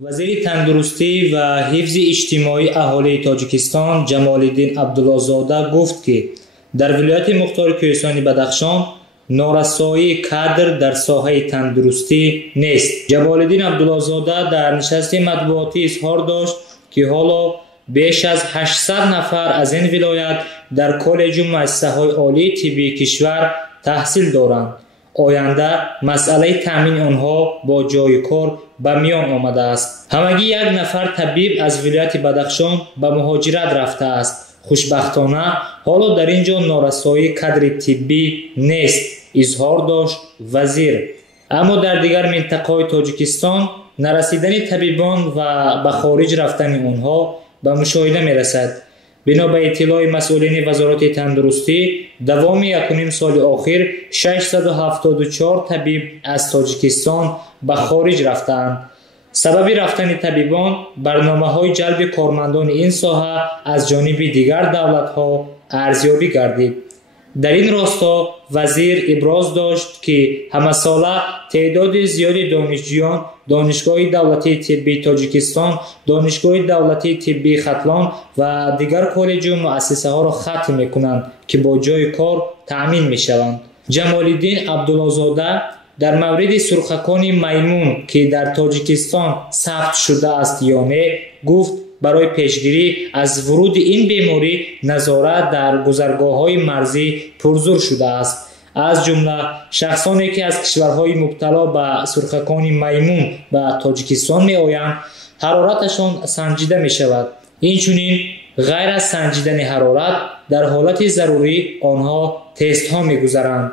وزیر تندرستی و حفظ اجتماعی اهالی تاجیکستان جمالالدین عبدالله‌زاده گفت که در ولایت مختار کوهستانی بدخشان نارسایی کادر در ساحه تندرستی نیست. جمالالدین عبدالله‌زاده در نشست مطبوعاتی اظهار داشت که حالا بیش از 800 نفر از این ولایت در کالج و مؤسسه‌های عالی طبی کشور تحصیل دارند. آینده مسئله تامین آنها با جای کار به میان آمده است. همگی یک نفر طبیب از ولایت بدخشان به مهاجرت رفته است. خوشبختانه حالا در اینجا نارسایی کادر طبی نیست، اظهار داشت وزیر. اما در دیگر منطقه‌های تاجیکستان نرسیدن طبیبان و به خارج رفتن آنها به مشاهده می رسد. بنا به اطلاع مسئولین وزارت تندرستی، دوام یکمین سال آخر 674 طبیب از تاجیکستان به خارج رفتند. سبب رفتن طبیبان برنامه‌های جلب کارمندان این ساحه از جانب دیگر دولت‌ها ارزیابی گردید. در این راستا وزیر ابراز داشت که همه ساله تعداد زیادی دانشجویان دانشگاه دولتی طبی تاجیکستان، دانشگاه دولتی طبی ختلان و دیگر کالج و مؤسسه ها را ختم میکنند که با جای کار تأمین میشوند. جمالالدین عبدالله‌زاده در مورد سرخکان میمون که در تاجیکستان ثبت شده است یا نه گفت برای پیشگیری از ورود این بیماری نظارت در گذرگاه‌های مرزی پرزور شده است. از جمله شخصانی که از کشورهای مبتلا به سرخکان میمون به تاجیکستان می آیند حرارتشان سنجیده می شود. اینچنین غیر از سنجیدن حرارت در حالت ضروری آنها تست ها می گذرند.